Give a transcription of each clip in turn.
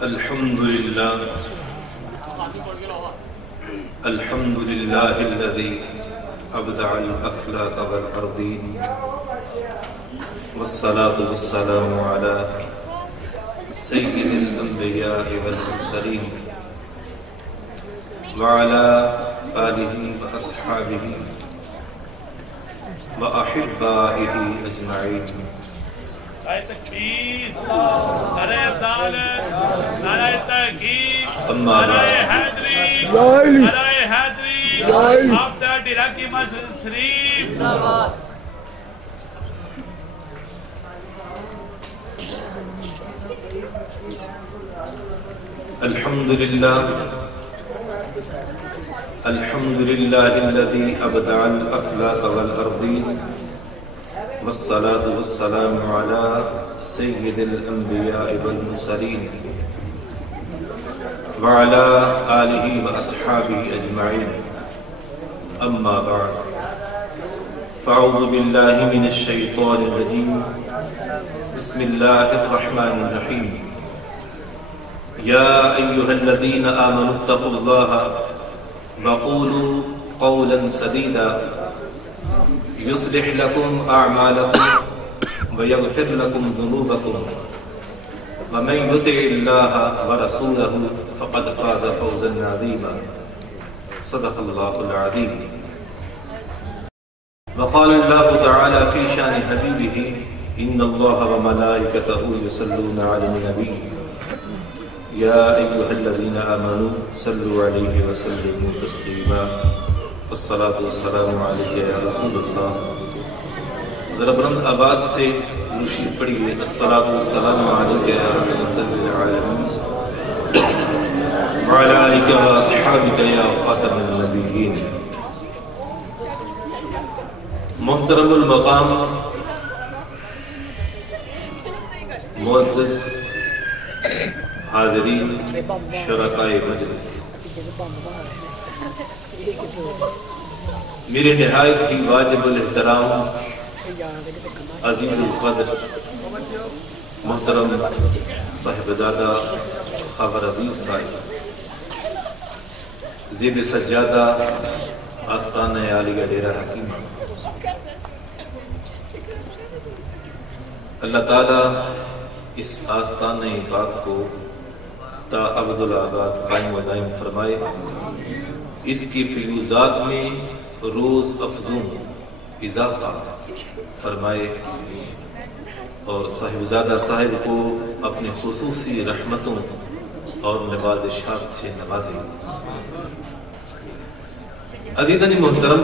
الحمد لله الذي أبدع الأفلاك والأرضين والصلاة والسلام على سيد الأنبياء والمرسلين وعلى آله وأصحابه وأحبائه أجمعين. نعرہ تکبیر، نعرہ افضال، نعرہ تحقیق، نعرہ حیدری، نعرہ حیدری، آفدہ ڈیراکی مسجد شریف. الحمد لله الذي أبدع الأفلاك والأرضين والصلاة والسلام على سيد الأنبياء والمرسلين وعلى آله وأصحابه أجمعين. أما بعد، فأعوذ بالله من الشيطان الرجيم. بسم الله الرحمن الرحيم. يا أيها الذين آمنوا اتقوا الله وقولوا قولا سديدا يصلح لكم أعمالكم ويغفر لكم ذنوبكم ومن يطع الله ورسوله فقد فاز فوزا عظيما. صدق الله العظيم. وقال الله تعالى في شأن حبيبه إن الله وملائكته يصلون على النبي يا أيها الذين آمنوا صلوا عليه وسلموا تسليما. والصلاة والسلام عليك يا رسول الله. ذرا بلند آواز سے روشی پڑھیے. الصلاة والسلام عليك يا رحمة للعالمين وعلى آلك وأصحابك يا خاتم النبيين. محترم المقام، معزز حاضرین، شرکائے مجلس، میرے نہایت ہی واجب الاحترام عزیز القدر محترم صاحبزادہ خبر عزیز صاحب، زیب سجادہ آستانہ عالیہ ڈیرہ حکیمہ، اللہ تعالیٰ اس آستانہ پاک کو تا عبدالآباد قائم و دائم فرمائے، اس کی فیوزات میں روز افزوں اضافہ فرمائے، اور صاحبزادہ صاحب کو اپنے خصوصی رحمتوں اور نوازشات سے نوازے. عزیزان محترم،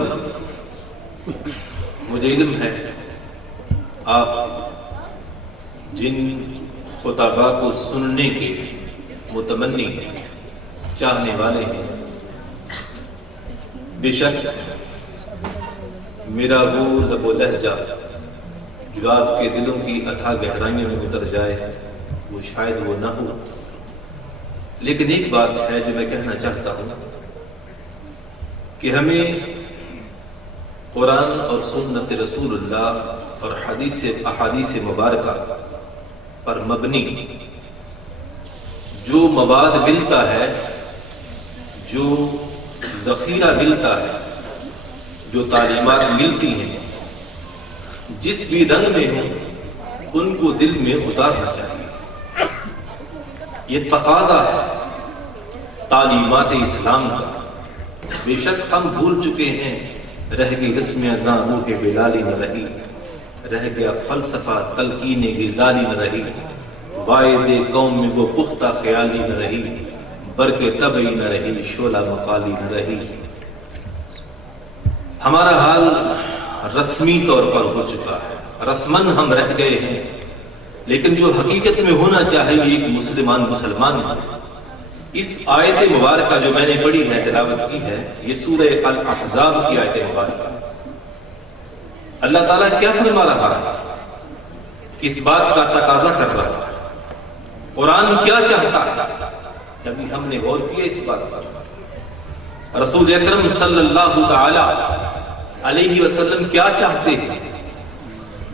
مجھے علم ہے آپ جن خطبہ کو سننے کے متمنی چاہنے والے ہیں، بے شک میرا وہ لب و لہجہ جو آپ کے دلوں کی اتھا گہرائیوں میں اتر جائے وہ شاید وہ نہ ہو، لیکن ایک بات ہے جو میں کہنا چاہتا ہوں کہ ہمیں قرآن اور سنت رسول اللہ اور احادیث مبارکہ پر مبنی جو مواد ملتا ہے، جو ذخیرہ ملتا ہے، جو تعلیمات ملتی ہیں، جس بھی رنگ میں ہوں ان کو دل میں اتارنا چاہیے. یہ تقاضا ہے تعلیمات اسلام کا. بے شک ہم بھول چکے ہیں، رہ گئی رسم ازاں روح بلالی نہ رہی، رہ گیا فلسفہ تلقین غزالی نہ رہی، وائد قوم میں وہ پختہ خیالی نہ رہی، برق طبعی نہ رہی، شعلہ مقالی نہ رہی. ہمارا حال رسمی طور پر ہو چکا ہے، رسمن ہم رہ گئے ہیں، لیکن جو حقیقت میں ہونا چاہیے ایک مسلمان ہے. اس آیت مبارکہ جو میں نے پڑھی ہے، تلاوت کی ہے، یہ سورہ الاحزاب کی آیت مبارکہ. اللہ تعالیٰ کیا فرما رہا ہے، کس بات کا تقاضا کر رہا ہے، قرآن کیا چاہتا ہے؟ کبھی ہم نے غور کیا اس بات پر؟ رسول اکرم صلی اللہ تعالی علیہ وسلم کیا چاہتے ہیں؟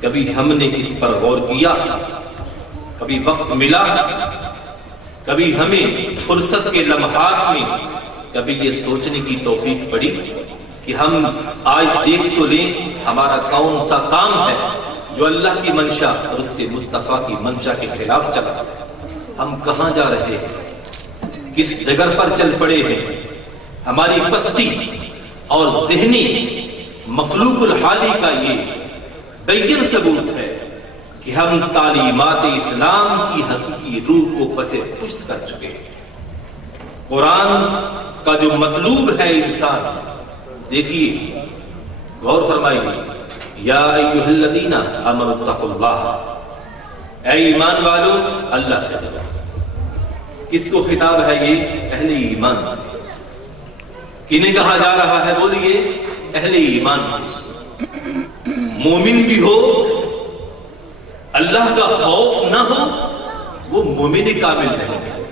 کبھی ہم نے اس پر غور کیا؟ کبھی وقت ملا کبھی ہمیں فرصت کے لمحات میں کبھی یہ سوچنے کی توفیق پڑی کہ ہم آج دیکھ تو لیں ہمارا کون سا کام ہے جو اللہ کی منشا اور اس کے مصطفیٰ کی منشا کے خلاف چلا، ہم کہاں جا رہے ہیں، کس جگہ پر چل پڑے ہیں۔ ہماری پستی اور ذہنی مخلوق الحالی کا یہ بین ثبوت ہے کہ ہم تعلیمات اسلام کی حقیقی روح کو پس پشت کر چکے ہیں۔ قرآن کا جو مطلوب ہے انسان، دیکھیے غور فرمائیے، یا ایھا الذین آمنوا اتقوا اللہ، اے ایمان والو اللہ سے ڈرو۔ کس کو خطاب ہے یہ؟ اہل ایمان سے۔ کنہیں کہا جا رہا ہے؟ بولیے اہل ایمان سے۔ مومن بھی ہو، اللہ کا خوف نہ ہو، وہ مومن کامل نہیں،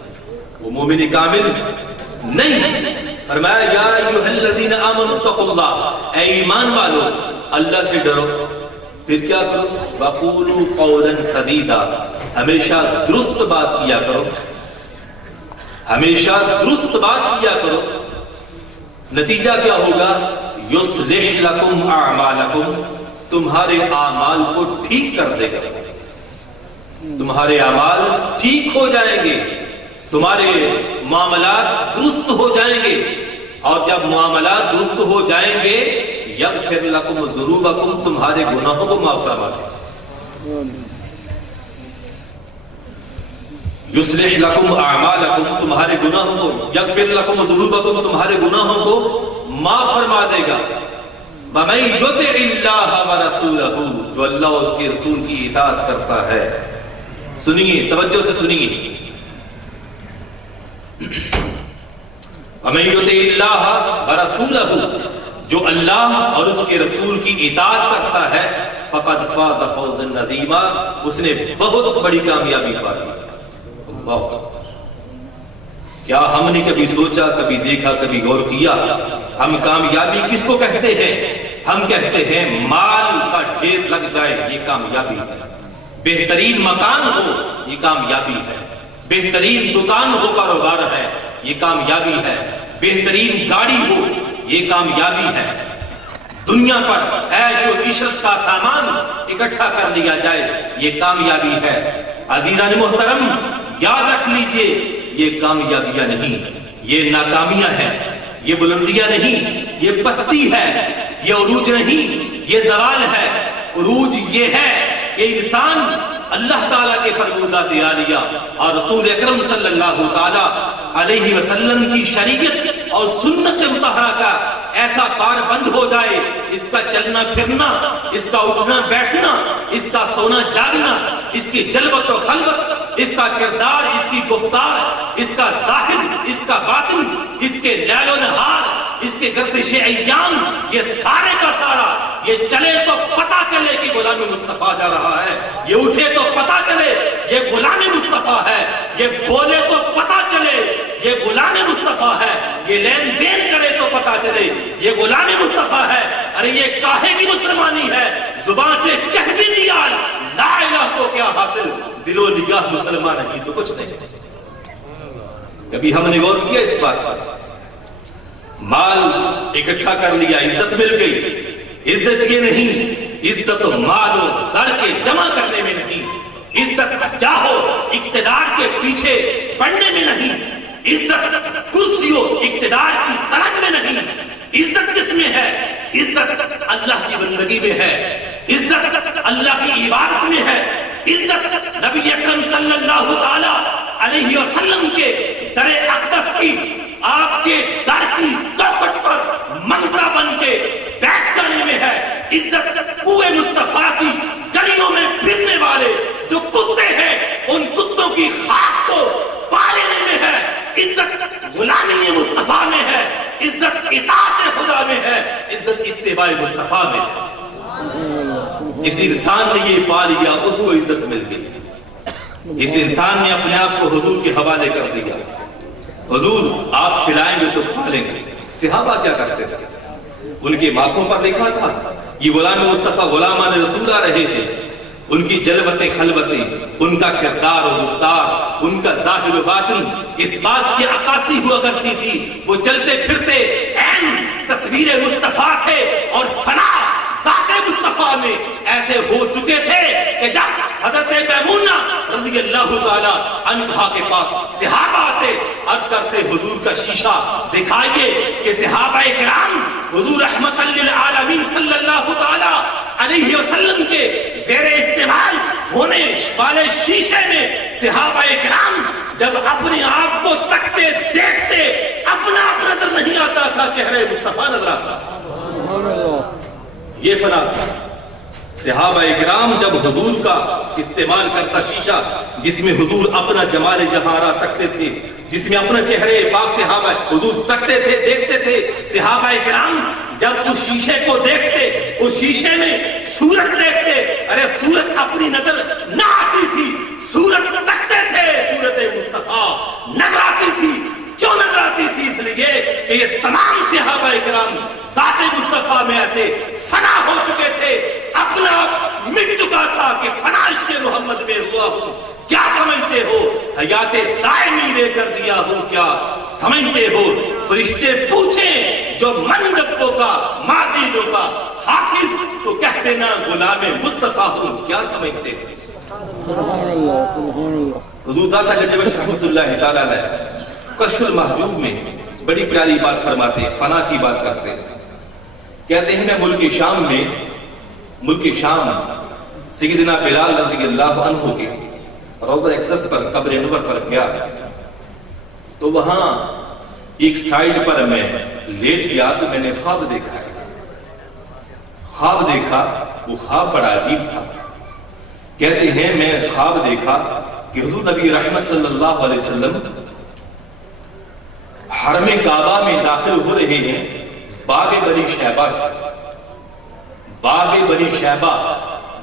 وہ مومن کامل نہیں۔ فرمایا یا ایھا الذین آمنوا اتقوا اللہ، اے ایمان والو اللہ سے ڈرو۔ پھر کیا کرو؟ وقولوا قولا سدیدا، ہمیشہ درست بات کیا کرو، ہمیشہ درست بات کیا کرو۔ نتیجہ کیا ہوگا؟ یصلح لکم اعمالکم، تمہارے اعمال کو ٹھیک کر دے گا، تمہارے اعمال ٹھیک ہو جائیں گے، تمہارے معاملات درست ہو جائیں گے، اور جب معاملات درست ہو جائیں گے یغفر لکم ذنوبکم، تمہارے گناہوں کو معاف فرما دے۔ یصلح لکم اعمالکم، تمہارے گناہوں کو، یغفر لکم ذنوبکم، تمہارے گناہوں کو معاف فرما دے گا۔ وَمَن یُطِعِ اللَّهَ وَرَسُولَهُ، جو اللہ اور اس کے رسول کی اطاعت کرتا ہے۔ سنیے، توجہ سے سنیے، وَمَن یُطِعِ اللَّهَ وَرَسُولَهُ، جو اللہ اور اس کے رسول کی اطاعت کرتا ہے، فَقَدْ فَازَ فَوْزًا عَظِیمًا، اس نے بہت بڑی کامیابی پا لی۔ کیا ہم نے کبھی سوچا، کبھی دیکھا، کبھی غور کیا ہم کامیابی کس کو کہتے ہیں؟ ہم کہتے ہیں مال کا ڈھیر لگ جائے یہ کامیابی ہے، بہترین مکان ہو یہ کامیابی ہے، بہترین دکان ہو کاروبار ہے یہ کامیابی ہے، بہترین گاڑی ہو یہ کامیابی ہے، دنیا پر عیش و عشرت کا سامان اکٹھا کر لیا جائے یہ کامیابی ہے۔ عزیزان محترم یاد رکھ لیجئے، یہ کامیابیاں نہیں، یہ ناکامیاں ہیں، یہ بلندیاں نہیں، یہ پستی ہے، یہ عروج نہیں، یہ زوال ہے۔ عروج یہ ہے کہ انسان اللہ تعالیٰ کے فرمودات عالیہ اور رسول اکرم صلی اللہ تعالیٰ علیہ وسلم کی شریعت اور سنت مطہرہ کا ایسا کار بند ہو جائے، اس کا چلنا پھرنا، اس کا اٹھنا بیٹھنا، اس کا سونا جاگنا، اس کی جلوت و خلوت، اس کا کردار، اس کی گفتار، اس کا ظاہر، اس کا باطن، اس کے لیل و نہار، اس کے گردش ایام، یہ سارے کا سارا، یہ چلے تو پتا چلے کہ غلام مصطفیٰ جا رہا ہے، یہ اٹھے تو پتا چلے یہ غلام مصطفیٰ ہے، یہ بولے تو پتا چلے یہ غلام مصطفیٰ ہے، یہ لین دین کرے تو پتا چلے یہ غلام مصطفیٰ ہے۔ ارے یہ کاہے کی مسلمانی ہے؟ زبان سے کہہ بھی دیا لا الہ تو کیا حاصل، دل و نگاہ مسلمان نہیں تو کچھ نہیں۔ کبھی ہم نے غور کیا اس بات پر؟ مال اکٹھا کر لیا، عزت مل گئی، عزت یہ نہیں، عزت مال و زر کے جمع کرنے میں نہیں، عزت چاہو اقتدار کے پیچھے پڑنے میں نہیں، عزت کرسی و اقتدار کی طلب میں نہیں، عزت کس میں ہے؟ عزت اللہ کی بندگی میں ہے، عزت اللہ کی عبادت میں ہے، عزت نبی اکرم صلی اللہ تعالی علیہ وسلم کے در اقدس کی، آپ کے در کی چوکھٹ پر منبر بن کے بیٹھ جانے میں ہے، عزت کوئے مصطفیٰ کی گلیوں میں پھرنے والے جو کتے ہیں ان کتوں کی خاک کو پا لینے میں ہے، عزت غلامی مصطفیٰ میں ہے، عزت اطاعت خدا میں ہے، عزت اتباع مصطفیٰ میں ہے۔ جس انسان نے یہ پا لیا اس کو عزت مل گئی، جس انسان نے اپنے آپ کو حضور کے حوالے کر دیا، حضور آپ کھلائیں گے تو کھا لیں گے۔ صحابہ کیا کرتے تھے؟ ان کے ماتھوں پر لکھا تھا یہ غلام مصطفیٰ غلامان رسول آ رہے تھے، ان کی جلوتیں خلوتیں، ان کا کردار و گفتار، ان کا ظاہر و باطن اس بات کی عکاسی ہوا کرتی تھی وہ چلتے پھرتے عین تصویر مصطفیٰ تھے، اور فنا ذات مصطفیٰ میں ایسے ہو چکے تھے کہ جب حضرت میمونہ رضی اللہ تعالی عنہا کے پاس صحابہ آتے، عرض کرتے حضور کا شیشہ دکھائیے، کہ صحابہ کرام حضور رحمت للعالمین صلی اللہ تعالی علیہ وسلم کے زیر استعمال ہونے والے شیشے میں صحابہ کرام جب اپنے آپ کو تکتے دیکھتے اپنا نظر نہیں آتا تھا، چہرے مصطفیٰ نظر آتا تھا۔ یہ فنا تھا۔ صحابہ کرام جب حضور کا استعمال کرتا شیشہ جس میں حضور اپنا جمال جہارہ تکتے تھے، جس میں اپنا چہرے پاک صحابہ حضور تکتے تھے، دیکھتے تھے، صحابہ کرام جب اس شیشے کو دیکھتے، اس شیشے میں صورت دیکھتے، ارے صورت اپنی نظر نہ آتی تھی، صورت تکتے تھے، صورت مصطفیٰ نظر آتی تھی۔ کیوں نظر آتی تھی؟ اس لیے کہ یہ تمام صحابہ کرام ذات مصطفیٰ میں ایسے فنا ہو چکے تھے، اپنا آپ مٹ چکا تھا کہ فنا عشق محمد میں ہوا ہوں، کیا سمجھتے ہو؟ حیات دائمی دے کر دیا ہوں، کیا سمجھتے ہو؟ فرشتے پوچھیں جو من ڈبوں کا مادینوں کا حافظ، تو کہتے نا غلام مصطفیٰ ہوں، کیا سمجھتے ہو؟ حضور داتا گنج بخش رحمت اللہ تعالی علیہ کشف المحجوب میں بڑی پیاری بات فرماتے ہیں، فنا کی بات کرتے ہیں۔ کہتے ہیں میں ملک شام سیدنا بلال رضی اللہ عنہ کے روضہ اقدس پر قبر انور پر گیا، تو وہاں ایک سائیڈ پر میں لیٹ گیا تو میں نے خواب دیکھا ہے۔ خواب دیکھا، وہ خواب بڑا عجیب تھا۔ کہتے ہیں میں خواب دیکھا کہ حضور نبی رحمت صلی اللہ علیہ وسلم حرم کعبہ میں داخل ہو رہے ہیں، باغ بنی شیبہ سے۔ باغ بنی شیبہ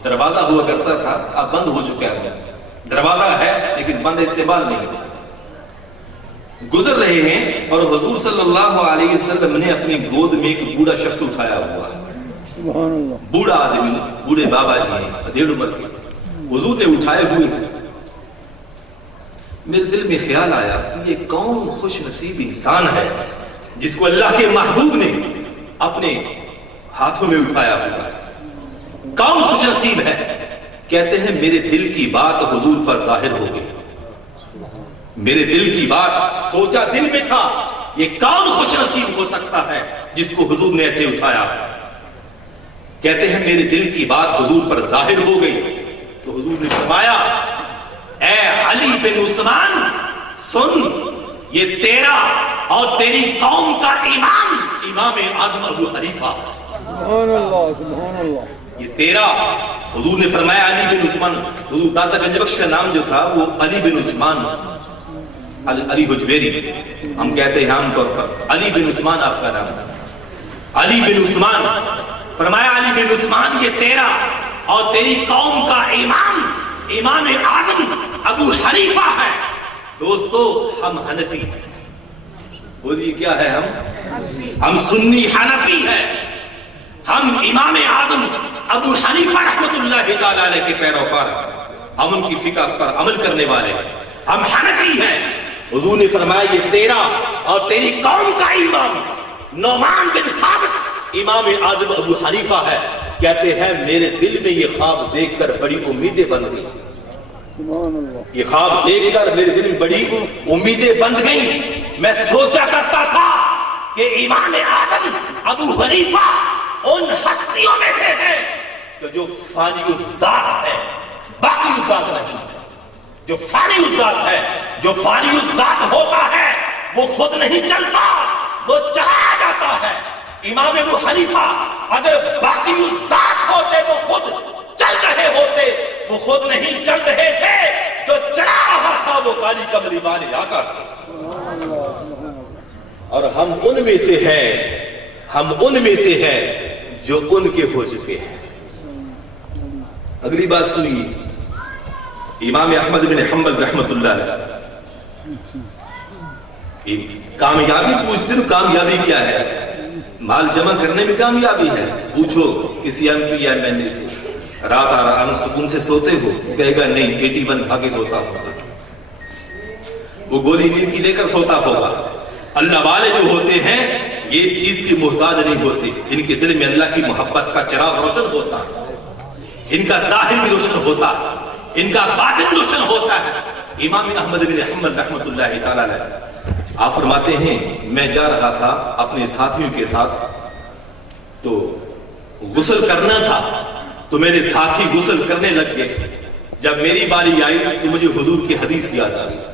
دروازہ ہوا کرتا تھا، اب بند ہو چکا ہے، دروازہ ہے لیکن بند استعمال نہیں۔ گزر رہے ہیں اور حضور صلی اللہ علیہ وسلم نے اپنی گود میں ایک بوڑھا شخص اٹھایا ہوا ہے، بوڑھا آدمی، بوڑھے بابا جی ہیں، 1.5 عمر کے، حضور نے اٹھائے ہوئے۔ میرے دل میں خیال آیا کہ یہ کون خوش نصیب انسان ہے جس کو اللہ کے محبوب نے اپنے ہاتھوں میں اٹھایا ہوا ہے، کون خوش نصیب ہے؟ کہتے ہیں میرے دل کی بات حضور پر ظاہر ہو گئی، میرے دل کی بات سوچا دل میں تھا، یہ کون خوش نصیب ہو سکتا ہے جس کو حضور نے ایسے اٹھایا؟ کہتے ہیں میرے دل کی بات حضور پر ظاہر ہو گئی تو حضور نے فرمایا اے علی بن عثمان سن، یہ تیرا اور تیری قوم کا امام اعظم ابو حنیفہ، سبحان اللہ سبحان اللہ، یہ تیرا۔ حضور نے فرمایا علی بن عثمان، حضور داتا گنج بخش کا نام جو تھا وہ علی بن عثمان، علی حجویری ہم کہتے ہیں عام طور پر، علی بن عثمان آپ کا نام، علی بن عثمان۔ فرمایا علی بن عثمان یہ تیرا اور تیری قوم کا امام اعظم ابو حنیفہ ہے۔ دوستو ہم حنفی ہیں، بولیے کیا ہے؟ ہم سنی حنفی ہیں، ہم امام اعظم ابو حنیفہ رحمت اللہ تعالی علیہ کے پیروکار ہیں، ہم ان کی فقہ پر عمل کرنے والے ہیں، ہم حنفی ہیں۔ حضور نے فرمایا یہ تیرا اور تیری قوم کا امام نعمان بن ثابت امام اعظم ابو حنیفہ ہے۔ کہتے ہیں میرے دل میں یہ خواب دیکھ کر بڑی امیدیں بند گئی، یہ خواب دیکھ کر میرے دل میں بڑی امیدیں بند گئیں۔ میں سوچا کرتا تھا کہ امام اعظم ابو حنیفہ ان ہستیوں میں سے ہیں کہ جو فانی الذات ہے، باقی الذات نہیں، جو فانی الذات ہے، جو فانی الذات ہوتا ہے وہ خود نہیں چلتا، وہ چلایا جاتا ہے۔ امام ابو حنیفہ اگر باقی الذات ہوتے وہ خود چل رہے ہوتے، وہ خود نہیں چل رہے تھے، جو چلا رہا تھا وہ کالی کملی والے آقا تھے۔ اور ہم ان میں سے ہیں جو ان کے ہو چکے ہیں۔ اگلی بات سنیے، امام احمد بن حنبل رحمت اللہ علیہ کامیابی پوچھتے ہیں، کامیابی کیا ہے؟ مال جمع کرنے میں کامیابی ہے، پوچھو کسی ایم پی یا ایم این اے سے، رات آرام سکون سے سوتے ہو؟ کہے گا نہیں 81 کھا کے سوتا ہوگا، وہ گولی نیند کی لے کر سوتا ہوگا۔ اللہ والے جو ہوتے ہیں یہ اس چیز کی محتاج نہیں ہوتے، ان کے دل میں اللہ کی محبت کا چراغ روشن ہوتا ہے، ان کا ظاہر بھی روشن ہوتا ہے، ان کا باطن روشن ہوتا ہے۔ امام احمد بن حنبل رحمۃ اللہ تعالی علیہ آپ فرماتے ہیں میں جا رہا تھا اپنے ساتھیوں کے ساتھ، تو غسل کرنا تھا تو میرے ساتھی غسل کرنے لگ گئے۔ جب میری باری آئی تو مجھے حضور کی حدیث یاد آ گئی۔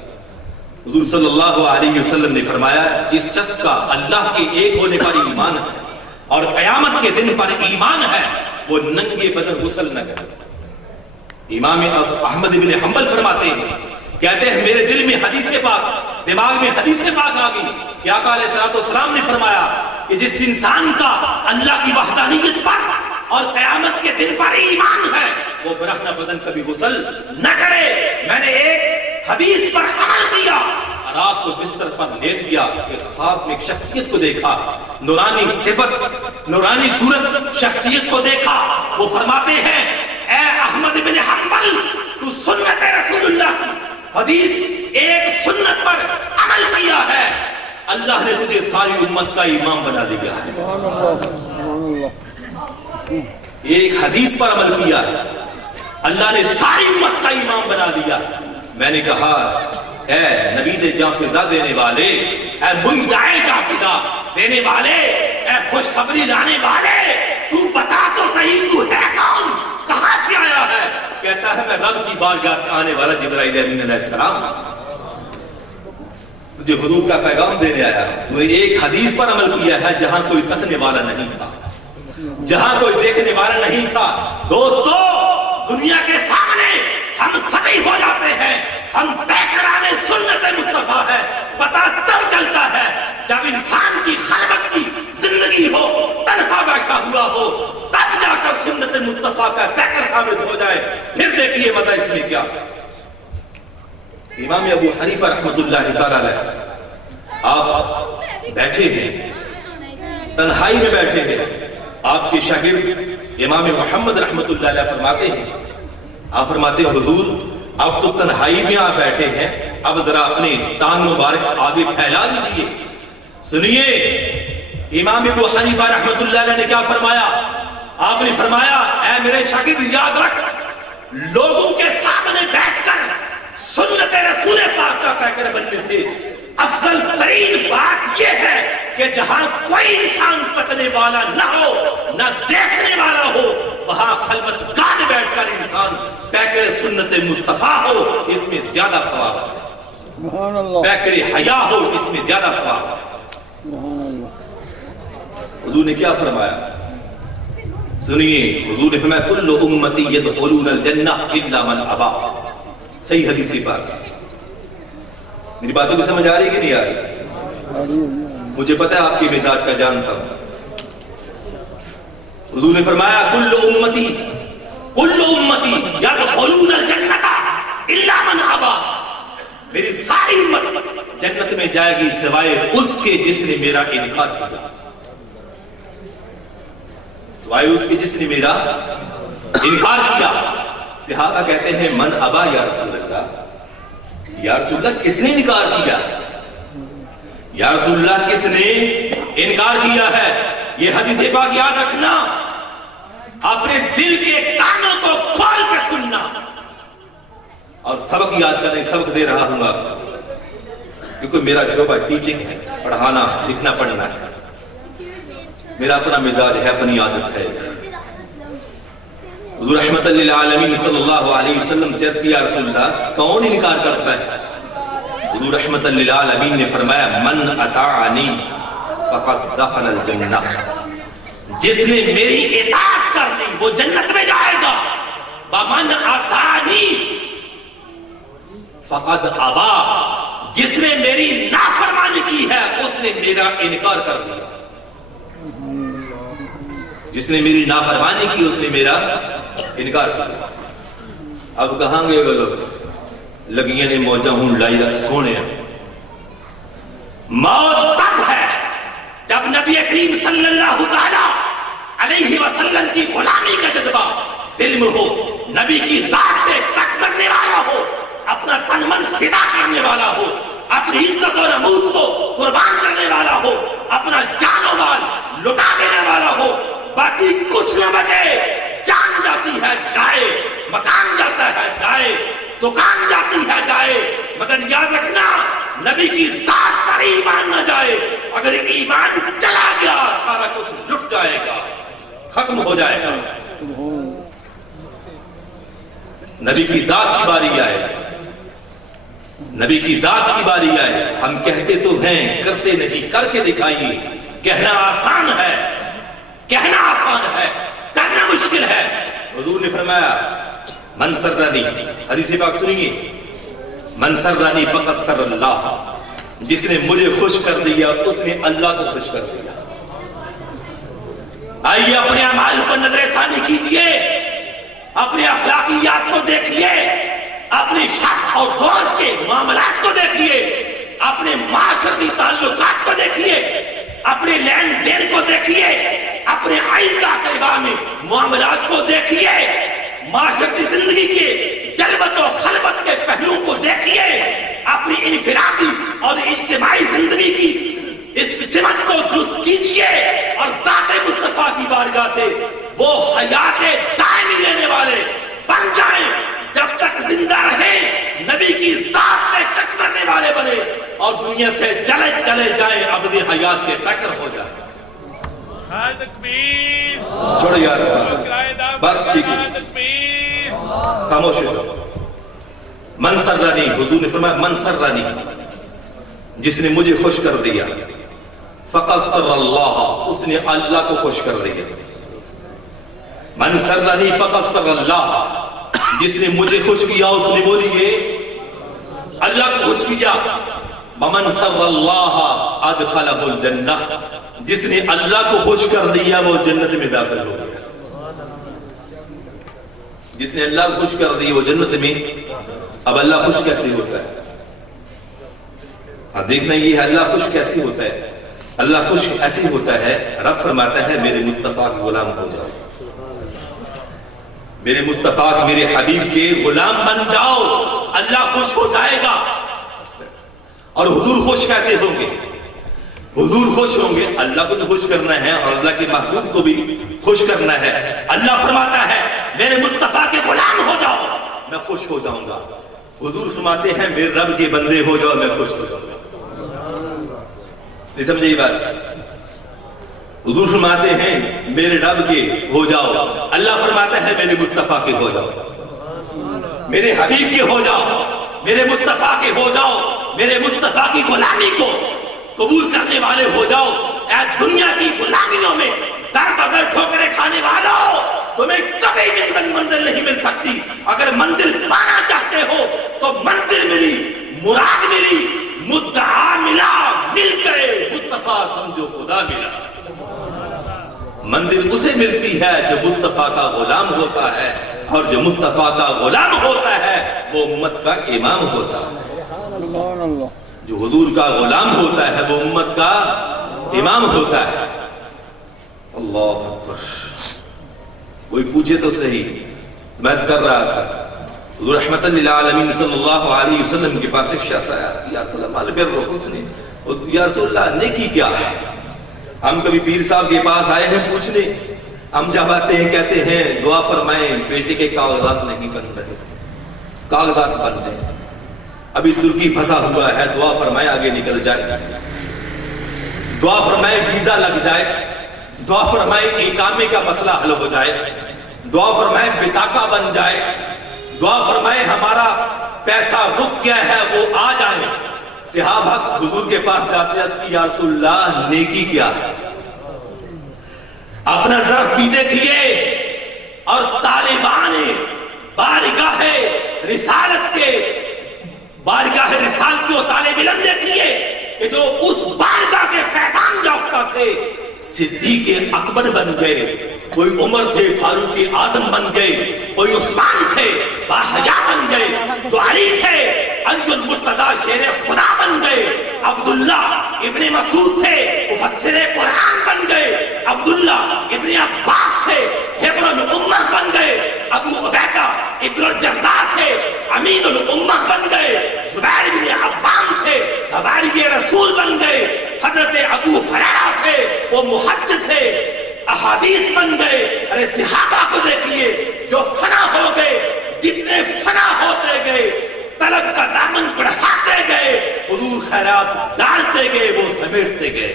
حضور صلی اللہ علیہ وسلم نے فرمایا جس شخص کا اللہ کے ایک ہونے پر ایمان ہے اور قیامت کے دن پر ایمان ہے وہ ننگے بدن غسل نہ کرے۔ امام احمد بن حنبل فرماتے ہیں، کہتے ہیں میرے دل میں حدیث پاک، دماغ میں حدیث پاک آ گئی کہ آقا علیہ الصلوۃ والسلام نے فرمایا کہ جس انسان کا اللہ کی وحدانیت پر اور قیامت کے دن پر ایمان ہے وہ برہنہ بدن کبھی غسل نہ کرے۔ میں نے ایک حدیث پر عمل کیا، رات کو بستر پر لیٹ گیا کہ خواب میں ایک شخصیت کو دیکھا، نورانی صفت، نورانی صورت شخصیت کو دیکھا۔ وہ فرماتے ہیں اے احمد بن حنبل تو سنت رسول اللہ کی حدیث ایک سنت پر عمل کیا ہے، اللہ نے تجھے ساری امت کا امام بنا دیا ہے۔ ایک حدیث پر عمل کیا ہے، اللہ نے ساری امت کا امام بنا دیا۔ میں نے کہا اے نبید جافزہ دینے والے، اے منگدائے جافزہ دینے والے، اے خوشخبری لانے والے، تو بتا تو صحیح تو ہے کون، کہاں سے آیا ہے؟ کہتا ہے میں رب کی بارگاہ سے آنے والا جبرائیل امین علیہ السلام، تجھے حضور کا پیغام دینے آیا۔ تو نے ایک حدیث پر عمل کیا ہے جہاں کوئی تکنے والا نہیں تھا، جہاں کوئی دیکھنے والا نہیں تھا۔ دوستو دنیا کے سامنے ہم سبھی ہو جاتے ہیں، ہم پیکرانے سنت مصطفیٰ ہے، پتہ تب چلتا ہے جب انسان کی خلوت کی زندگی ہو، تنہا بیٹھا ہوا ہو، تب جا کر سنت مصطفیٰ کا پیکر ثابت ہو جائے۔ پھر دیکھیے مزہ اس میں کیا۔ امام ابو حنیفہ رحمۃ اللہ تعالی علیہ آپ بیٹھے ہیں، تنہائی میں بیٹھے ہیں، آپ کے شاگرد امام محمد رحمۃ اللہ علیہ فرماتے ہیں، آپ فرماتے ہیں حضور اب تو تنہائی میں آپ بیٹھے ہیں، اب ذرا اپنے ٹانگ مبارک آگے پھیلا لیجیے۔ سنیے امام ابو حنیفہ رحمۃ اللہ علیہ نے کیا فرمایا؟ آپ نے فرمایا اے میرے شاگرد یاد رکھ، لوگوں کے سامنے بیٹھ کر سنت رسول پاک کا پیکر بننے سے افضل ترین بات یہ ہے کہ جہاں کوئی انسان تکنے والا نہ ہو، نہ دیکھنے والا ہو، وہاں خلوت گاہ میں بیٹھ کر انسان پیکر سنت مصطفیٰ ہو، اس میں زیادہ ثواب ہے۔ پیکر حیا ہو، اس میں زیادہ ثواب ہے۔ حضور نے کیا فرمایا؟ سنیے حضور نے فرمایا کل امتی یدخلون الجنہ الا من ابا۔ صحیح حدیث پاک۔ میری باتوں کو سمجھ آ رہی ہے کہ نہیں آ رہی؟ مجھے پتہ ہے آپ کی مزاج کا جانتا ہوں۔ حضور نے فرمایا کل امتی یدخلون الجنہ الا من ابا، میری ساری امت جنت میں جائے گی سوائے اس کے جس نے میرا انکار کیا، سوائے اس کے جس نے میرا انکار کیا۔ صحابہ کہتے ہیں من ابا یا رسول اللہ، یا رسول اللہ کس نے انکار کیا؟ یا رسول اللہ کس نے انکار کیا ہے؟ یہ حدیث پاک یاد رکھنا، اپنے دل کے کانوں کو کھول کے سننا اور سبق یاد کرنے، سبق دے رہا ہوں گا کیونکہ میرا شعبہ ٹیچنگ ہے، پڑھانا لکھنا پڑھنا ہے، میرا اپنا مزاج ہے، اپنی عادت ہے۔ حضور رحمت للعالمین صلی اللہ علیہ وسلم سے عرض کیا رسول اللہ کون انکار کرتا ہے؟ حضور رحمت للعالمین نے فرمایا من اطاعنی فقد دخل الجنہ، جس نے میری اطاعت کر لی وہ جنت میں جائے گا، ومن عصانی فقد ابا، جس نے میری نافرمانی کی ہے اس نے میرا انکار کر دیا، جس نے میری نافرمانی کی اس نے میرا انکار کیا۔ اب کہاں گے وہ لوگ؟ لگیاں نے موجہ ہوں لائی رکھ سونے ہیں۔ موت تب ہے جب نبی کریم صلی اللہ علیہ وسلم کی غلامی کا جذبہ دل میں ہو، نبی کی ذات پہ کٹ کرنے والا ہو، اپنا تن من فدا کرنے والا ہو، اپنی عزت و ناموس کو قربان کرنے والا ہو، اپنا جان و مال لٹا دینے والا ہو، باقی کچھ نہ بچے، جان جاتی ہے جائے، مکان جاتا ہے جائے، دکان جاتی ہے جائے، مگر یاد رکھنا نبی کی ذات پر ایمان نہ جائے، اگر ایمان چلا گیا سارا کچھ لٹ جائے گا، ختم ہو جائے گا۔ نبی کی ذات کی باری آئے، نبی کی ذات کی باری آئے، ہم کہتے تو ہیں کرتے نہیں، کر کے دکھائیے۔ کہنا آسان ہے، کہنا آسان ہے، کرنا مشکل ہے۔ حضور نے فرمایا من سرنی، حدیث پاک سنیے، من سرنی فقط سر اللہ، جس نے مجھے خوش کر دیا اس نے اللہ کو خوش کر دیا۔ آئیے اپنے اعمال پر نظر ثانی کیجئے، اپنے اخلاقیات کو دیکھیے، اپنے شک اور دوست کے معاملات کو دیکھیے، اپنے معاشرتی تعلقات کو دیکھیے، اپنے لین دین کو دیکھیے، اپنے اعزاء اقرباء میں معاملات کو دیکھیے، معاشرتی زندگی کے جلوت و خلوت کے پہلو کو دیکھیے، اپنی انفرادی اور اجتماعی زندگی کی اس سمت کو درست کیجئے اور ذات مصطفیٰ کی بارگاہ سے وہ حیات دائمی لینے والے بن جائیں، جب تک زندہ رہیں نبی کی ذات میں کٹ کرنے والے بنے اور دنیا سے چلے چلے جائیں، ابدی حیات کے ٹکر ہو جائیں۔ چھوڑ یار، بس ٹھیک ہے، خاموش ہو۔ من سرنی، حضور نے فرمایا من سرنی، جس نے مجھے خوش کر دیا، فقط سر اللہ، اس نے اللہ کو خوش کر دیا۔ من سرنی فقط سر اللہ، جس نے مجھے خوش کیا اس نے بولیے اللہ کو خوش کیا۔ ومن سر اللہ ادخلہ الجنہ، جس نے اللہ کو خوش کر دیا وہ جنت میں داخل ہو گیا۔ جس نے اللہ کو خوش کر دیا وہ جنت میں۔ اب اللہ خوش کیسے ہوتا ہے؟ اب دیکھنا یہ ہے اللہ خوش کیسے ہوتا ہے۔ اللہ خوش ایسے ہوتا ہے، رب فرماتا ہے میرے مصطفیٰ کے غلام ہو جاؤ، میرے مصطفیٰ میرے حبیب کے غلام بن جاؤ، اللہ خوش ہو جائے گا۔ اور حضور خوش کیسے ہوں گے؟ حضور خوش ہوں گے، اللہ کو بھی خوش کرنا ہے اور اللہ کے محبوب کو بھی خوش کرنا ہے۔ اللہ فرماتا ہے میرے مصطفیٰ کے غلام ہو جاؤ، میں خوش ہو جاؤں گا۔ حضور فرماتے ہیں میرے رب کے بندے ہو جاؤ، میں خوش ہو جاؤں گا۔ نہیں سمجھے یہ بات؟ حضور فرماتے ہیں میرے رب کے ہو جاؤ، اللہ فرماتا ہے میرے مصطفیٰ کے ہو جاؤ، میرے حبیب کے ہو جاؤ، میرے مصطفیٰ کے ہو جاؤ، میرے مصطفیٰ کی غلامی کو قبول کرنے والے ہو جاؤ۔ اے دنیا کی غلامیوں میں در بدر ٹھوکریں کھانے والوں، تمہیں کبھی منزل نہیں مل سکتی۔ اگر منزل پانا چاہتے ہو تو منزل ملی، مراد ملی، مدعا ملا، مل گئے، مصطفیٰ سمجھو خدا ملا۔ منزل اسے ملتی ہے جو مصطفیٰ کا غلام ہوتا ہے، اور جو مصطفیٰ کا غلام ہوتا ہے وہ امت کا امام ہوتا ہے۔ جو حضور کا غلام ہوتا ہے وہ امت کا امام ہوتا ہے۔ اللہ اکبر۔ کوئی پوچھے تو صحیح، میں کر رہا تھا حضور رحمت للعالمین صلی اللہ علیہ وسلم کے پاس ایک شخص آیا، یا رسول اللہ البر والحسن، یا رسول اللہ نیکی کیا ہے؟ ہم کبھی پیر صاحب کے پاس آئے ہیں پوچھنے، ہم جب آتے ہیں کہتے ہیں دعا فرمائیں بیٹے کے کاغذات نہیں بن رہے، کاغذات بن جائیں، ابھی ترکی پھنسا ہوا ہے، دعا فرمائیں آگے نکل جائے، دعا فرمائیں ویزا لگ جائے، دعا فرمائیں اقامے کا مسئلہ حل ہو جائے، دعا فرمائیں بطاقہ بن جائے، دعا فرمائیں ہمارا پیسہ رک گیا ہے وہ آ جائے۔ صحابہ حضور کے پاس جاتے ہیں یا رسول اللہ نیکی کیا ہے؟ اپنا ظرف بھی دیکھیے اور طالبان بارگاہ رسالت کے طالب علم دیکھیے کہ جو اس بارگاہ کے فیضان یافتہ تھے، صدیق اکبر بن گئے، کوئی عمر تھے فاروق اعظم بن گئے، کوئی عثمان تھے باحیا بن گئے، جو علی تھے علی المرتضی شیر خدا بن گئے، عبداللہ ابن مسعود تھے مفسر قرآن بن گئے، عبداللہ ابن عباس تھے حبر الامہ بن گئے، امین الامہ بن گئے، زبیر بن عوام تھے حواریِ رسول بن گئے، حضرت ابو ہریرہ تھے وہ محدث تھے احادیث بن گئے۔ ارے صحابہ کو دیکھیے جو فنا ہو گئے، جتنے فنا ہوتے گئے طلب کا دامن بڑھاتے گئے، حضور خیرات ڈالتے گئے، وہ سمیٹتے گئے۔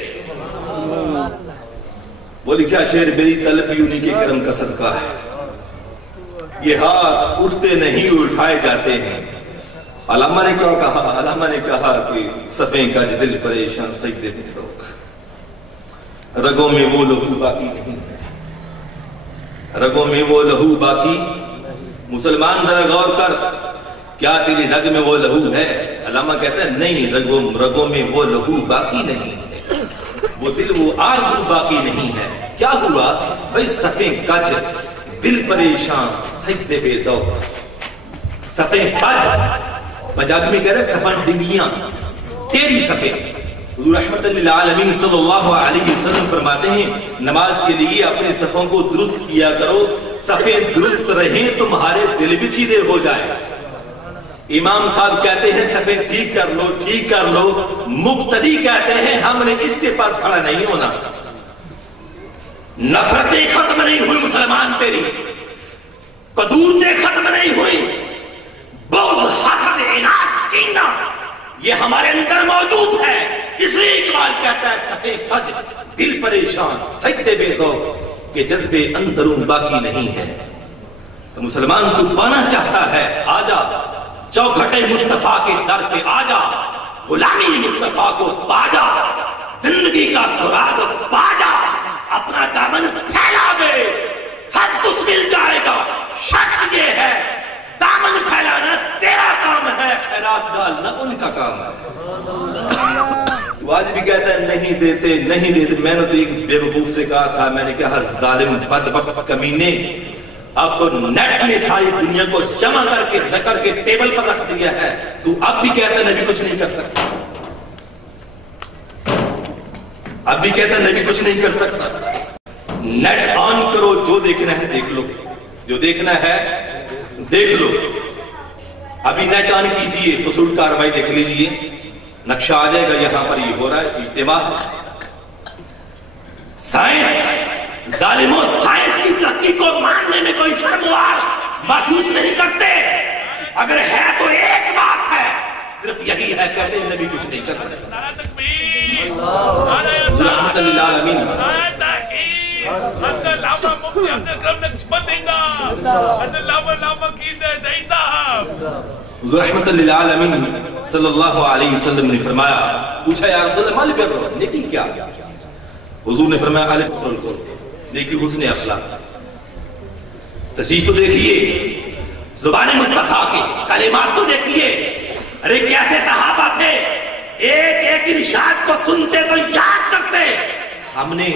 بولی کیا شعر، میری طلب بھی انہی کے کرم کا صدقہ ہے، یہ ہاتھ اٹھتے نہیں اٹھائے جاتے ہیں۔ علامہ نے کیا کہا؟ علامہ نے کہا کہ صفیں کج دل پریشان سجدے میں ذوق، رگوں میں وہ لہو باقی نہیں ہے، رگوں میں وہ لہو باقی۔ مسلمان ذرا غور کر، کیا تیری رگ میں وہ لہو ہے؟ علامہ کہتا ہے نہیں، رگوں میں وہ لہو باقی نہیں ہے، وہ دل وہ آرزو باقی نہیں ہے۔ کیا ہوا بھئی؟ صفیں کج دل پریشان سجدے بے ذوق، صفیں کج، پنجابی میں کہہ رہے صفن ڈنگیاں، ٹیڑھی صفیں۔ حضور رحمت للعالمین صلی اللہ علیہ وسلم فرماتے ہیں نماز کے لیے اپنے صفوں کو درست کیا کرو، صفیں درست رہیں تمہارے دل بھی سیدھے ہو جائے۔ امام صاحب کہتے ہیں صفیں ٹھیک کر لو، ٹھیک کر لو، مبتدی کہتے ہیں ہم نے اس کے پاس کھڑا نہیں ہونا۔ نفرتیں ختم نہیں ہوئی مسلمان تیری، قدورتیں ختم نہیں ہوئی، بغض، حسد، عناد، کینہ یہ ہمارے اندر موجود ہے۔ اس لیے اقبال کہتا ہے صفیں کج دل پریشان سجدے بے ذوق، کہ جذبے اندرون باقی نہیں ہے۔ تو مسلمان تو پانا چاہتا ہے، آجا چوکھٹے مصطفیٰ کے در پہ آجا، غلامی مصطفیٰ کو پاجا، زندگی کا سراغ پاجا، اپنا دامن پھیلا دے، سب کچھ مل جائے گا۔ شرط یہ ہے دامن پھیلانا تیرا کام ہے، خیرات ڈالنا ان کا کام ہے۔ تو آج بھی کہتا ہے نہیں دیتے نہیں دیتے۔ میں نے تو ایک بے وقوف سے کہا تھا، میں نے کہا ظالم بدبخت کمینے، اب تو نیٹ نے ساری دنیا کو جمع کر کے رکڑ کے ٹیبل پر رکھ دیا ہے، تو اب بھی کہتا ہے نبی کچھ نہیں کر سکتا، اب بھی کہتا ہے نبی کچھ نہیں کر سکتا۔ نیٹ آن کرو، جو دیکھنا ہے دیکھ لو، جو دیکھنا ہے دیکھ لو۔ ابھی نیٹ آن کیجئے، اصول کاروائی دیکھ لیجئے، نقشہ آ جائے گا، یہاں پر یہ ہو رہا ہے اجتماع۔ سائنس، ظالموں سائنس کی ترقی کو ماننے میں کوئی شرم و حیا محسوس نہیں کرتے۔ اگر ہے تو ایک بات ہے، صرف یہی ہے، کہتے ہیں نبی کچھ نہیں کر سکتا۔ رحمت للعالمین رحمت للعالمین صلی اللہ علیہ وسلم نے فرمایا، پوچھا یا رسول اللہ مال کر رہا نیکی کیا؟ حضور نے فرمایا علیہ السلام، نیکی حسن اخلاق۔ تشریح تو دیکھیے زبان مصطفیٰ کے کلمات تو دیکھیے، ارے کیسے صحابہ تھے، ایک ایک ارشاد کو سنتے تو یاد کرتے۔ ہم نے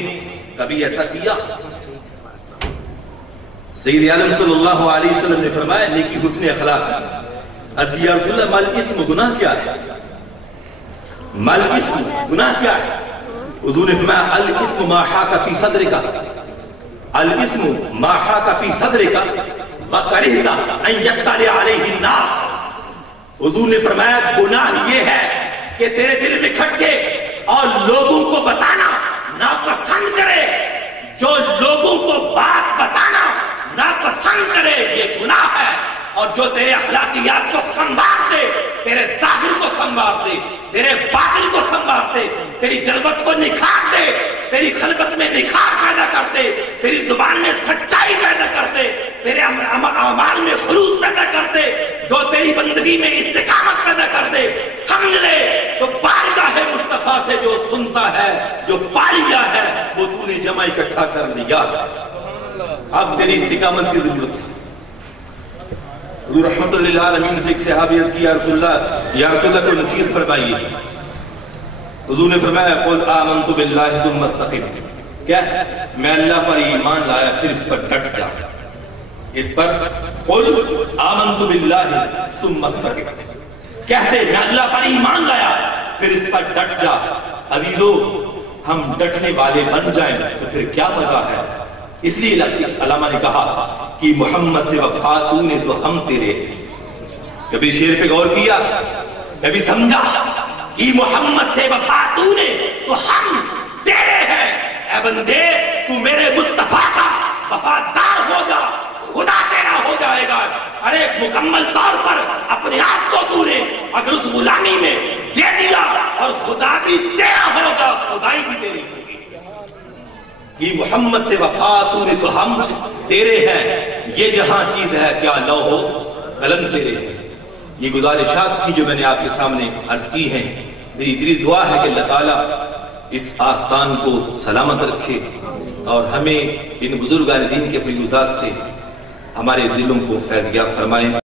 کبھی ایسا کیا؟ سید عالم صلی اللہ علیہ وسلم نے فرمایا نیکی حسن اخلاق۔ یا رسول اللہ مال اسم گناہ کیا ہے؟ مال اسم گناہ کیا ہے؟ حضور نے فرمایا الاسم ما حاک فی صدرک، الاسم ما حاک فی صدرک وکرہت ان یطلع علیہ الناس۔ حضور نے فرمایا گناہ یہ ہے کہ تیرے دل میں کھٹکے اور لوگوں کو بتانا ناپسند کرے، جو لوگوں کو بات بتانا ناپسند کرے یہ گناہ ہے۔ اور جو تیرے اخلاقیات کو سنوار دے، تیرے ظاہر کو سنوار دے، تیرے باطن کو سنوار دے، تیری جلوت کو نکھار دے، تیری خلوت میں نکھار پیدا کرتے، تیری زبان میں سچائی پیدا کرتے، تیرے اعمال میں خلوص پیدا کرتے، جو تیری بندگی میں استقامت پیدا کرتے، سمجھ لے تو بارگاہ مصطفیٰ سے جو سنتا ہے، جو پا لیا ہے، وہ تو نے جمع اکٹھا کر لیا۔ اب تیری استقامت کی ضرورت ہے۔ حضور رحمت للعالمین سے ایک صحابی عرض کی یا رسول اللہ کو نصیحت فرمائیے۔ حضور نے فرمایا قل آمنت باللہ ثم استقم، کیا میں اللہ پر ایمان لایا پھر اس پر ڈٹ جا، اس پر قل آمنت باللہ ثم استقم، کہتے میں اللہ پر ایمان لایا پھر اس پر ڈٹ جا۔ عزیزو ہم ڈٹنے والے بن جائیں تو پھر کیا مزہ ہے۔ اس لیے علامہ نے کہا کہ محمد سے وفا تو نے تو ہم تیرے، کبھی شعر پہ غور کیا؟ کبھی سمجھا کہ محمد سے وفا تو نے تو ہم تیرے ہیں؟ اے بندے تو میرے مصطفیٰ کا وفادار ہو جا، خدا تیرا ہو جائے گا۔ ارے مکمل طور پر اپنے آپ کو تو نے اگر اس غلامی میں دے دیا اور خدا بھی تیرا ہوگا، خدائی بھی تیری ہوگی۔ کہ محمد سے وفا تو نے تو ہم تیرے ہیں، یہ جہاں چیز ہے کیا لوح و قلم تیرے ہیں۔ یہ گزارشات تھی جو میں نے آپ کے سامنے عرض کی ہیں۔ میری دلی دعا ہے کہ اللہ تعالیٰ اس آستان کو سلامت رکھے اور ہمیں ان بزرگان دین کے فیوزات سے ہمارے دلوں کو فیض یاب فرمائے۔